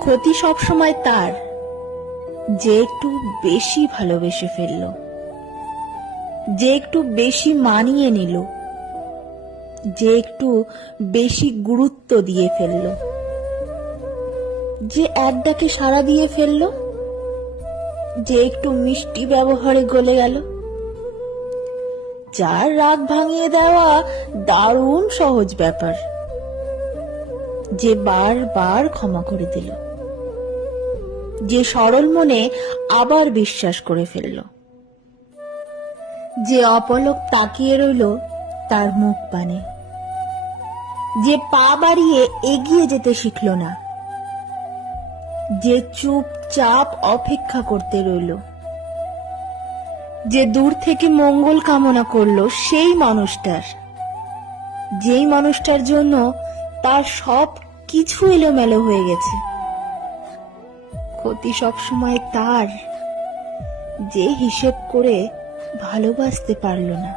ক্ষতি সবসময় তার, যে একটু বেশি ভালোবেসে ফেলল, যে একটু বেশি মানিয়ে নিল, যে একটু বেশি গুরুত্ব দিয়ে ফেলল, যে এক ডাকে সাড়া দিয়ে ফেলল, যে একটু মিষ্টি ব্যবহারে গলে গেল, যার রাগ ভাঙিয়ে দেওয়া দারুণ সহজ ব্যাপার, যে বারবার ক্ষমা করে দিল, যে সরল মনে আবার বিশ্বাস করে ফেলল, যে অপলক তাকিয়ে রইল তার মুখ পানে, যে পা বাড়িয়ে এগিয়ে যেতে শিখল না, যে চুপচাপ অপেক্ষা করতে রইল, যে দূর থেকে মঙ্গল কামনা করলো সেই মানুষটার, যেই মানুষটার জন্য তার সব কিছু এলোমেলো হয়ে গেছে। ক্ষতি সবসময় তার, যে হিসেব করে ভালোবাসতে পারল না।